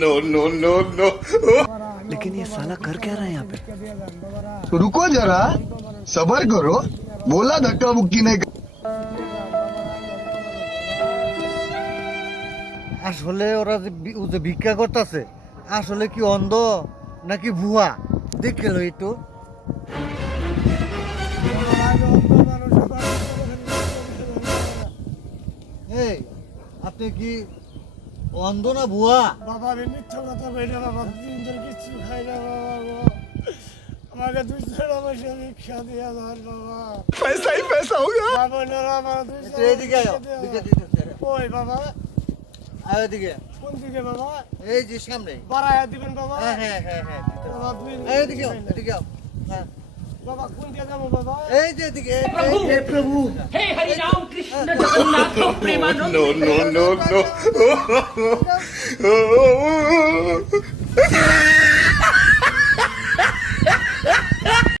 No no no no. लेकिन ये साला कर क्या रहा है यहाँ पे? तो रुको जरा, सबर करो, बोला धक्का मुक्की नहीं। আসলে ওরা যে ও যে ভিক্ষা করতেছে আসলে কি অন্ধ নাকি ভুয়া দেখে লো একটু। এই আপনি কি অন্ধ না ভুয়া? বাবা রে মিথ্যা কথা কইলে বাবা, দিন ধরে কিছু খাই না বাবা গো। আমাকে 200 টাকা ভিক্ষা দিয়া ধর বাবা। पैसा ही पैसा होगा। বাবা না আমার 200 একটু এদিকে আয়, ভিক্ষা দিতেছে। ওই বাবা, আয় এদিকে, কোন দিকে বাবা? এই যে সামনে। বাড়ায়া দিবেন বাবা। হ্যাঁ হ্যাঁ হ্যাঁ হ্যাঁ বাবা দুই এই এদিকে আও, এদিকে আও। হ্যাঁ বাবা কোন দিকে যাবো বাবা? এই যে এদিকে, এই প্রভু। हे Hari Ram Krishna Jagannath Premanand no no no no.